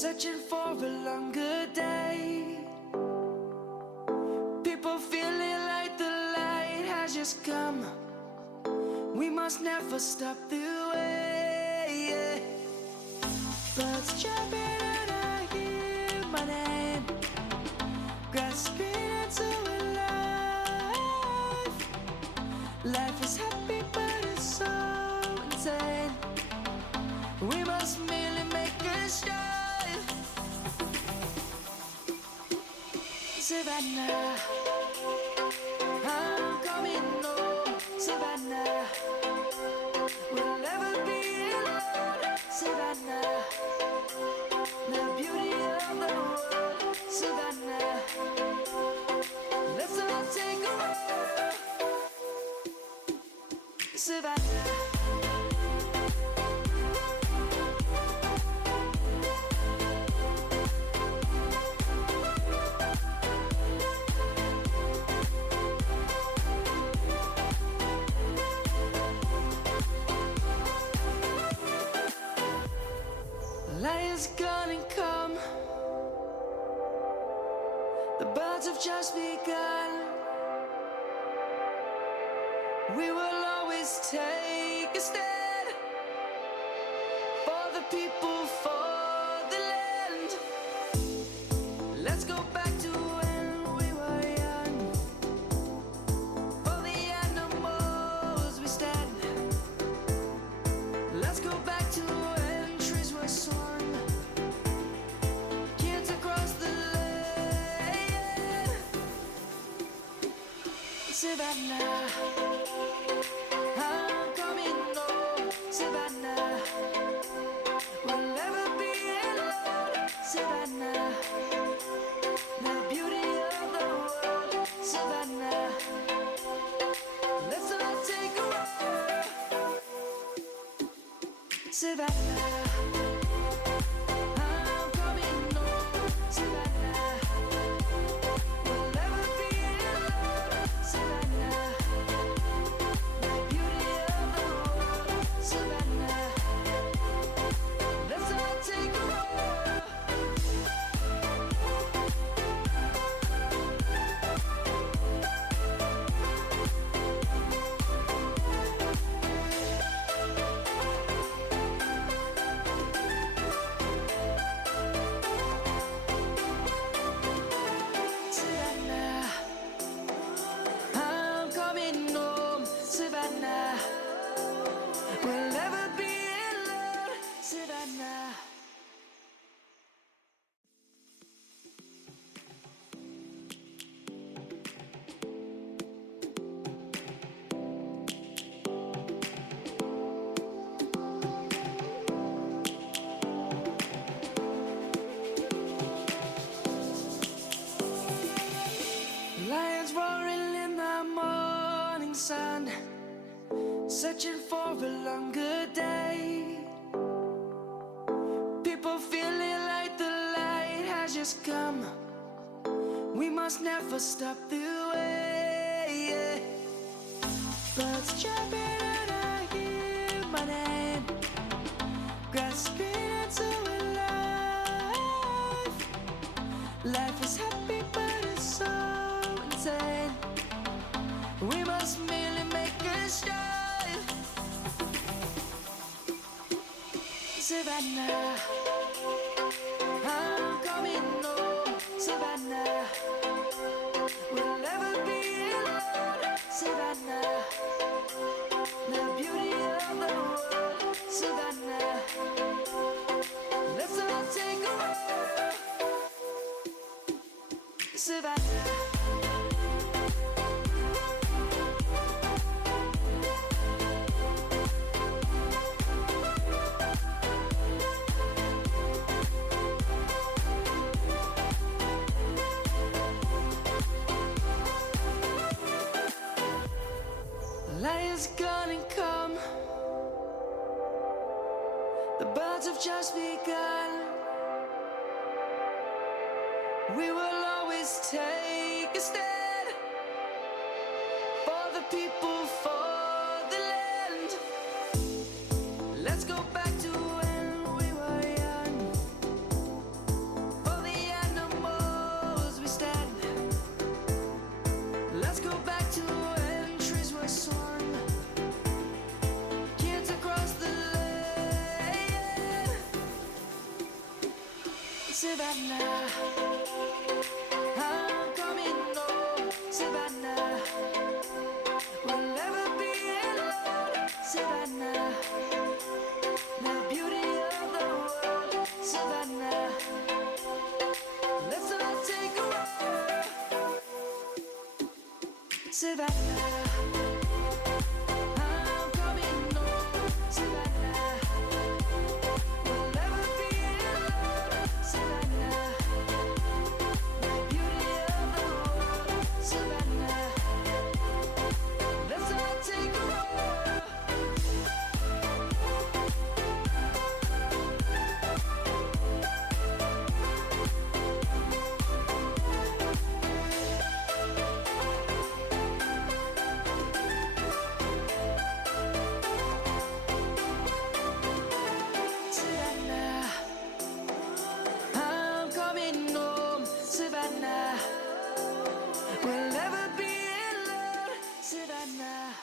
searching for a longer day. People feeling like the light has just come. We must never stop the way. Birds jumping and I hear my name, grasping into a life. Life is happy but it's so insane. We must merely make a strive. Savannah, I'm coming home. Savannah, we'll never be alone. Savannah, the beauty of the world. Savannah, let's all take a walk. Savannah. Lion's gonna come. The birds have just begun. We will always take a stand for the people, for the land. Let's go back to when we were young. For the animals we stand. Let's go back to when trees were swung. Kids across the land. Savannah, I'm coming home. Savannah, we'll never be alone. Savannah, the beauty of the world. Savannah, let's all take a walk. Savannah, I'm coming home. Savannah, we'll never be alone. Savannah, the beauty of the world. Savannah, let's all take a walk. Savannah, I'm coming home. Savannah, we'll never be alone. Savannah. Lions roaring in the morning sun, searching for a longer day. People feeling like the light has just come. We must never stop the way. Birds jumping and I hear my name, grasping into a life. Life is happy but it's so insane. We must merely make a strive. Savannah, I'm coming home. Savannah, we'll never be alone. Savannah, the beauty of the world. Savannah, let's all take a walk. Savannah. Lion's gonna come. The birds have just begun. We will always take a stand for the people, for the land. Let's go back to when we were young. Savannah, I'm coming home. Savannah, we'll never be alone. Savannah, the beauty of the world. Savannah, let's all take a walk. Savannah, I'm coming home. Savannah, we'll never be alone. Savannah.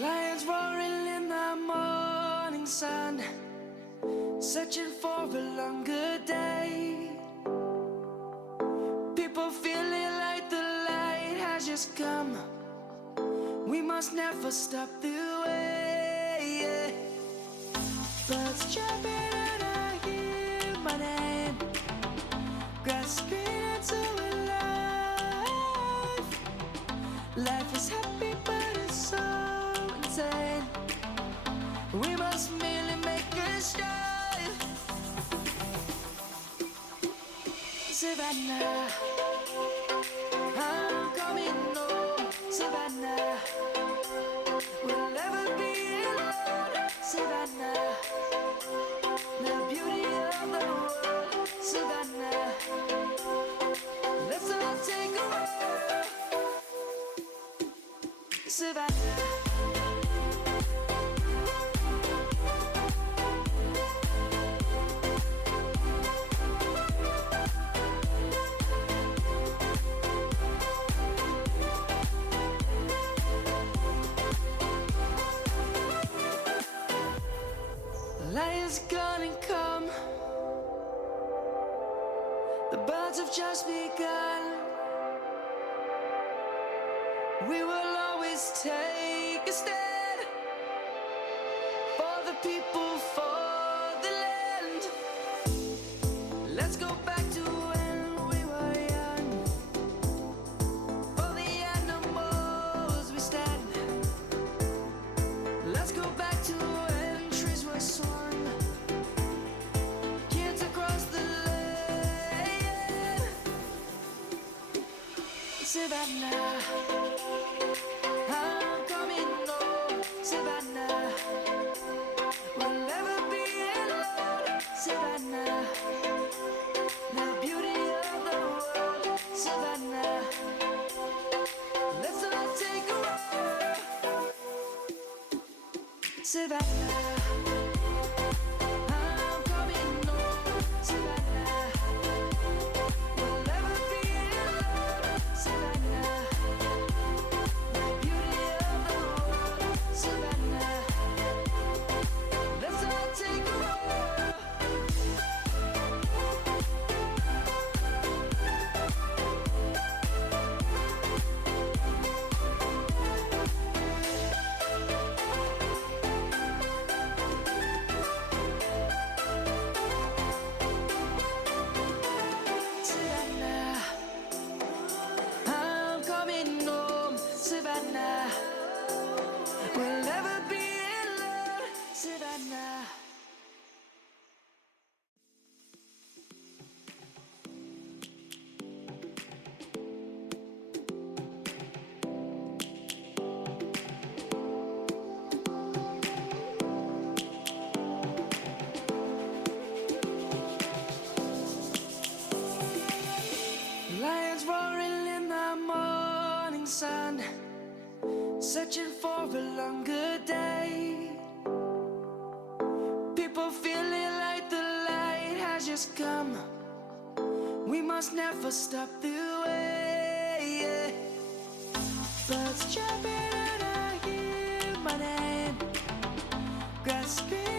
Lions roaring in the morning sun, searching for a longer day. People feeling like the light has just come. We must never stop the way. Birds chirping and I hear my name, grasping into life. Life is happy but it's so insane. We must merely make a strive. Savannah, I'm coming home. Savannah, we'll never be alone. Savannah, the beauty of the world. Savannah, let's all take a walk. Savannah. Lion's gonna come. The birds have just begun. We will always take a stand for the people, for the land. Let's go back to when we were young. For the animals we stand. Let's go back to when trees were swung. Kids across the land. Savannah, I'm coming home. Savannah, we'll never be alone. Savannah, the beauty of the world. Savannah, let's all take a walk. Savannah, I'm coming home. Savannah, we'll never be alone. Savannah, the beauty of the world. Savannah, let's all take a walk. Savannah, I'm coming home. Savannah, we'll never be alone. Savannah. Lions roaring in the morning sun, searching for a longer day. People feeling like the light has just come. We must never stop the way. Birds chirping and I hear my name, grasping